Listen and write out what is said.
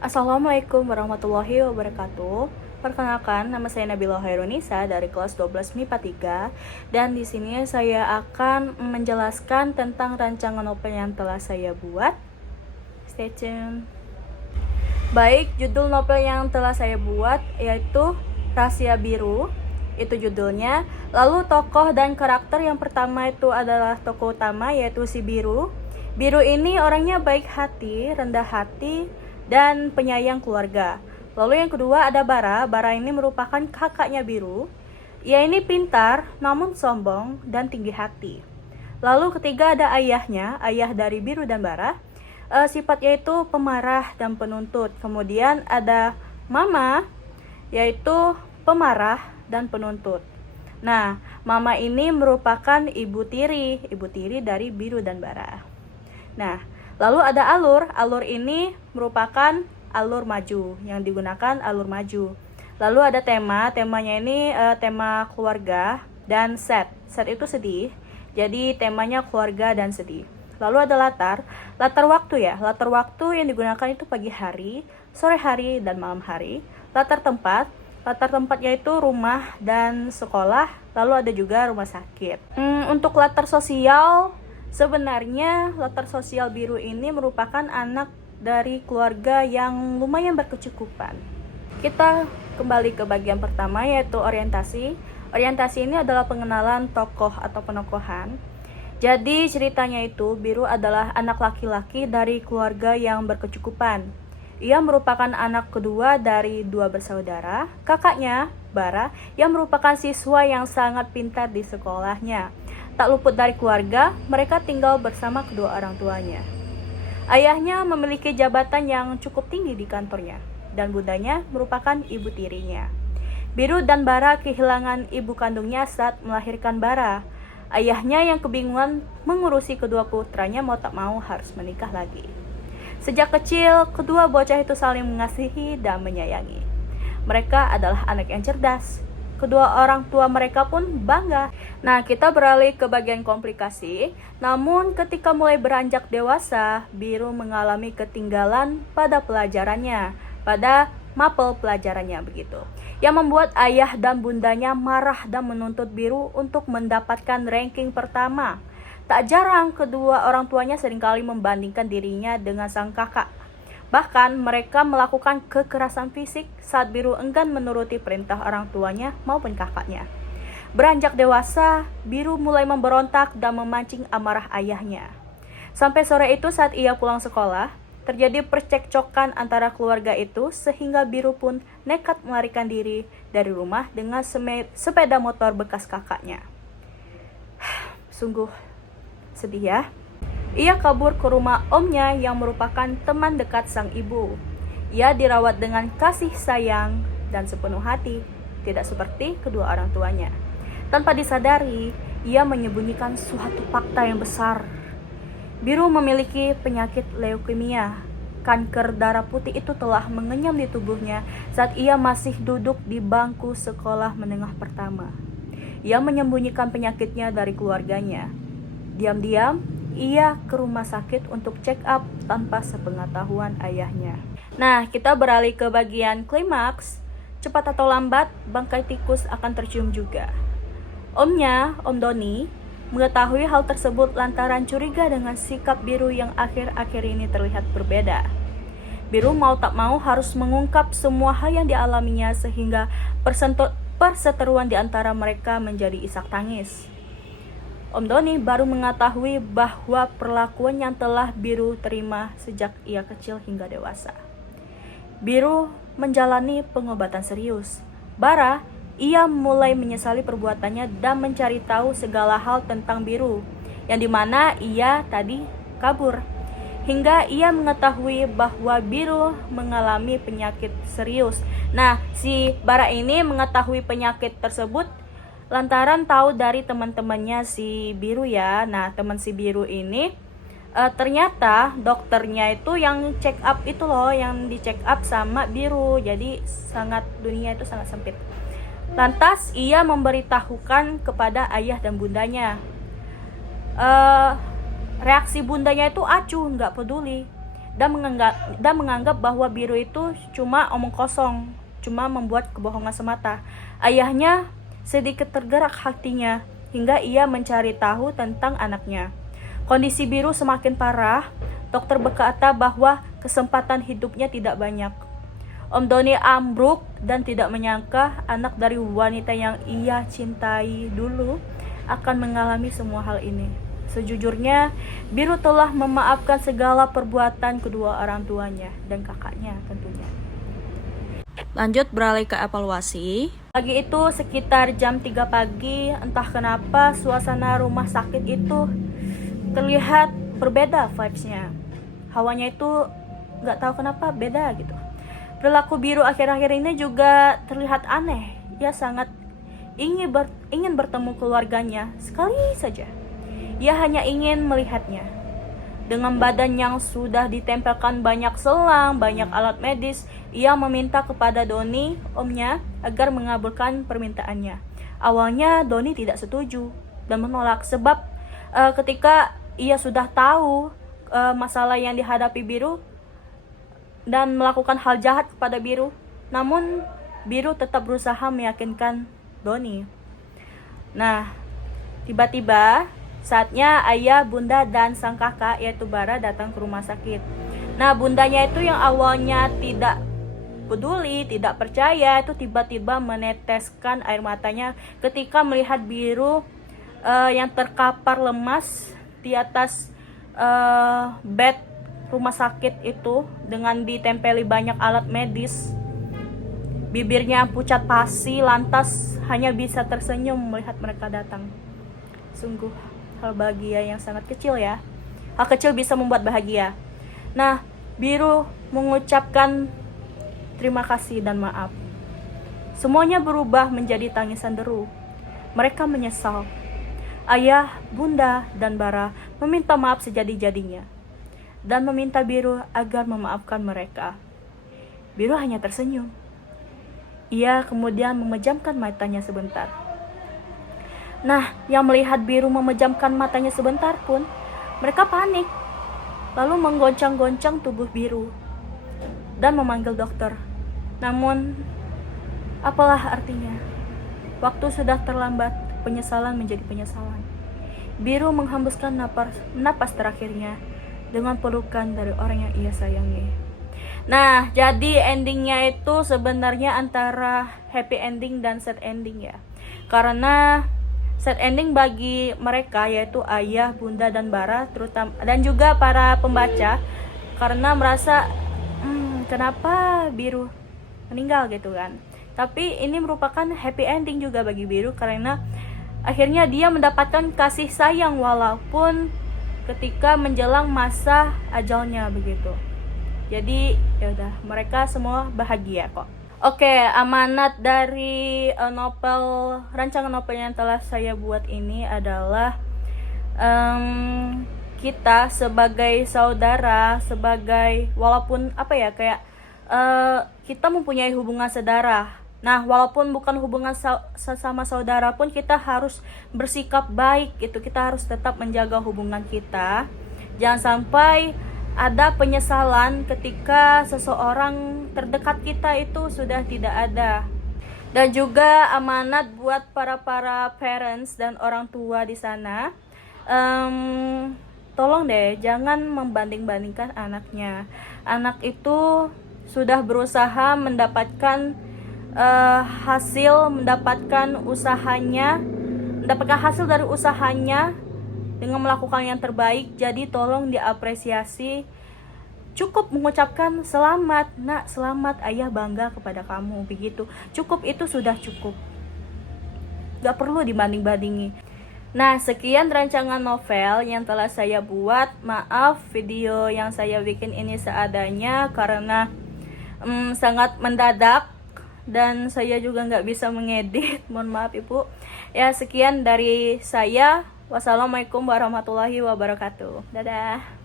Assalamualaikum warahmatullahi wabarakatuh. Perkenalkan, nama saya Nabila Hairunisa dari kelas 12 MIPA 3 dan di sini saya akan menjelaskan tentang rancangan novel yang telah saya buat. Stay tune. Baik, judul novel yang telah saya buat yaitu Rahasia Biru. Itu judulnya. Lalu tokoh dan karakter yang pertama itu adalah tokoh utama yaitu si Biru. Biru ini orangnya baik hati, rendah hati, dan penyayang keluarga. Lalu yang kedua ada Bara. Bara ini merupakan kakaknya Biru. Ia ini pintar, namun sombong dan tinggi hati. Lalu ketiga ada ayahnya, ayah dari Biru dan Bara. Sifatnya itu pemarah dan penuntut. Kemudian ada Mama, yaitu pemarah dan penuntut. Nah, Mama ini merupakan ibu tiri dari Biru dan Bara. Nah, lalu ada alur ini merupakan alur maju, yang digunakan alur maju. Lalu ada temanya ini tema keluarga dan set itu sedih, jadi temanya keluarga dan sedih. Lalu ada latar waktu ya, latar waktu yang digunakan itu pagi hari, sore hari, dan malam hari. Latar tempat yaitu rumah dan sekolah, lalu ada juga rumah sakit. Untuk latar sosial, sebenarnya latar sosial Biru ini merupakan anak dari keluarga yang lumayan berkecukupan. Kita kembali ke bagian pertama yaitu orientasi. Orientasi ini adalah pengenalan tokoh atau penokohan. Jadi ceritanya itu Biru adalah anak laki-laki dari keluarga yang berkecukupan. Ia merupakan anak kedua dari dua bersaudara. Kakaknya, Bara, yang merupakan siswa yang sangat pintar di sekolahnya. Tak luput dari keluarga, mereka tinggal bersama kedua orang tuanya. Ayahnya memiliki jabatan yang cukup tinggi di kantornya, dan bundanya merupakan ibu tirinya. Biru dan Bara kehilangan ibu kandungnya saat melahirkan Bara. Ayahnya yang kebingungan mengurusi kedua putranya mau tak mau harus menikah lagi. Sejak kecil, kedua bocah itu saling mengasihi dan menyayangi. Mereka adalah anak yang cerdas. Kedua orang tua mereka pun bangga. Nah, kita beralih ke bagian komplikasi. Namun, ketika mulai beranjak dewasa, Biru mengalami ketinggalan pada pelajarannya, pada mapel pelajarannya begitu. Yang membuat ayah dan bundanya marah dan menuntut Biru untuk mendapatkan ranking pertama. Tak jarang kedua orang tuanya seringkali membandingkan dirinya dengan sang kakak. Bahkan mereka melakukan kekerasan fisik saat Biru enggan menuruti perintah orang tuanya maupun kakaknya. Beranjak dewasa, Biru mulai memberontak dan memancing amarah ayahnya. Sampai sore itu saat ia pulang sekolah, terjadi percekcokan antara keluarga itu sehingga Biru pun nekat melarikan diri dari rumah dengan sepeda motor bekas kakaknya. Sungguh sedih ya. Ia kabur ke rumah omnya yang merupakan teman dekat sang ibu. Ia dirawat dengan kasih sayang dan sepenuh hati, tidak seperti kedua orang tuanya. Tanpa disadari, ia menyembunyikan suatu fakta yang besar. Biru memiliki penyakit leukemia. Kanker darah putih itu telah mengenyam di tubuhnya saat ia masih duduk di bangku sekolah menengah pertama. Ia menyembunyikan penyakitnya dari keluarganya. Diam-diam, ia ke rumah sakit untuk check up tanpa sepengetahuan ayahnya. Nah, kita beralih ke bagian klimaks. Cepat atau lambat, bangkai tikus akan tercium juga. Omnya, Om Doni, mengetahui hal tersebut lantaran curiga dengan sikap Biru yang akhir-akhir ini terlihat berbeda. Biru mau tak mau harus mengungkap semua hal yang dialaminya sehingga perseteruan di antara mereka menjadi isak tangis. Om Doni baru mengetahui bahwa perlakuan yang telah Biru terima sejak ia kecil hingga dewasa. Biru menjalani pengobatan serius. Bara, ia mulai menyesali perbuatannya dan mencari tahu segala hal tentang Biru, yang dimana ia tadi kabur. Hingga ia mengetahui bahwa Biru mengalami penyakit serius. Nah, si Bara ini mengetahui penyakit tersebut lantaran tahu dari teman-temannya si Biru ya. Nah, teman si Biru ini ternyata dokternya itu yang check up itu loh, yang di check up sama Biru. Jadi dunia itu sangat sempit. Lantas ia memberitahukan kepada ayah dan bundanya. Reaksi bundanya itu acuh, nggak peduli. dan menganggap bahwa Biru itu cuma omong kosong, cuma membuat kebohongan semata. Ayahnya sedikit tergerak hatinya hingga ia mencari tahu tentang anaknya. Kondisi Biru semakin parah. Dokter berkata bahwa kesempatan hidupnya tidak banyak. Om Doni ambruk dan tidak menyangka anak dari wanita yang ia cintai dulu akan mengalami semua hal ini. Sejujurnya, Biru telah memaafkan segala perbuatan kedua orang tuanya dan kakaknya tentunya. Lanjut beralih ke evaluasi. Pagi itu sekitar jam 3 pagi, entah kenapa suasana rumah sakit itu terlihat berbeda vibes-nya. Hawanya itu gak tahu kenapa beda gitu. Perilaku Biru akhir-akhir ini juga terlihat aneh. Ia sangat ingin bertemu keluarganya sekali saja. Ia hanya ingin melihatnya. Dengan badan yang sudah ditempelkan banyak selang, banyak alat medis, ia meminta kepada Doni, omnya, agar mengabulkan permintaannya. Awalnya Doni tidak setuju dan menolak sebab ketika ia sudah tahu masalah yang dihadapi Biru dan melakukan hal jahat kepada Biru, namun Biru tetap berusaha meyakinkan Doni. Nah, tiba-tiba saatnya ayah, bunda, dan sang kakak yaitu Bara datang ke rumah sakit. Nah, bundanya itu yang awalnya tidak peduli, tidak percaya, itu tiba-tiba meneteskan air matanya ketika melihat Biru yang terkapar lemas di atas bed rumah sakit itu dengan ditempeli banyak alat medis. Bibirnya pucat pasi, lantas hanya bisa tersenyum melihat mereka datang. Sungguh hal bahagia yang sangat kecil ya. Hal kecil bisa membuat bahagia. Nah, Biru mengucapkan terima kasih dan maaf. Semuanya berubah menjadi tangisan deru. Mereka menyesal. Ayah, bunda, dan Bara meminta maaf sejadi-jadinya dan meminta Biru agar memaafkan mereka. Biru hanya tersenyum. Ia kemudian memejamkan matanya sebentar. Nah, yang melihat Biru memejamkan matanya sebentar pun, mereka panik. Lalu menggoncang-goncang tubuh Biru dan memanggil dokter. Namun, apalah artinya? Waktu sudah terlambat, penyesalan menjadi penyesalan. Biru menghembuskan napas terakhirnya dengan pelukan dari orang yang ia sayangi. Nah, jadi endingnya itu sebenarnya antara happy ending dan sad ending ya. Karena sad ending bagi mereka yaitu ayah, bunda, dan Bara terutama, dan juga para pembaca, karena merasa kenapa Biru meninggal gitu kan. Tapi ini merupakan happy ending juga bagi Biru karena akhirnya dia mendapatkan kasih sayang walaupun ketika menjelang masa ajalnya begitu. Jadi ya udah, mereka semua bahagia kok. Oke, amanat dari rancangan novel yang telah saya buat ini adalah kita sebagai saudara, sebagai walaupun kita mempunyai hubungan saudara. Nah, walaupun bukan hubungan sesama saudara pun kita harus bersikap baik gitu. Kita harus tetap menjaga hubungan kita. Jangan sampai ada penyesalan ketika seseorang terdekat kita itu sudah tidak ada. Dan juga amanat buat para parents dan orang tua di sana. Tolong deh jangan membanding-bandingkan anaknya. Anak itu sudah berusaha mendapatkan mendapatkan hasil dari usahanya dengan melakukan yang terbaik. Jadi tolong diapresiasi. Cukup mengucapkan selamat nak, selamat ayah bangga kepada kamu, begitu. Cukup, itu sudah cukup. Gak perlu dibanding-bandingi. Nah, sekian rancangan novel yang telah saya buat. Maaf video yang saya bikin ini seadanya karena sangat mendadak dan saya juga nggak bisa mengedit. Mohon maaf ibu. Ya, sekian dari saya. Wassalamualaikum warahmatullahi wabarakatuh. Dadah.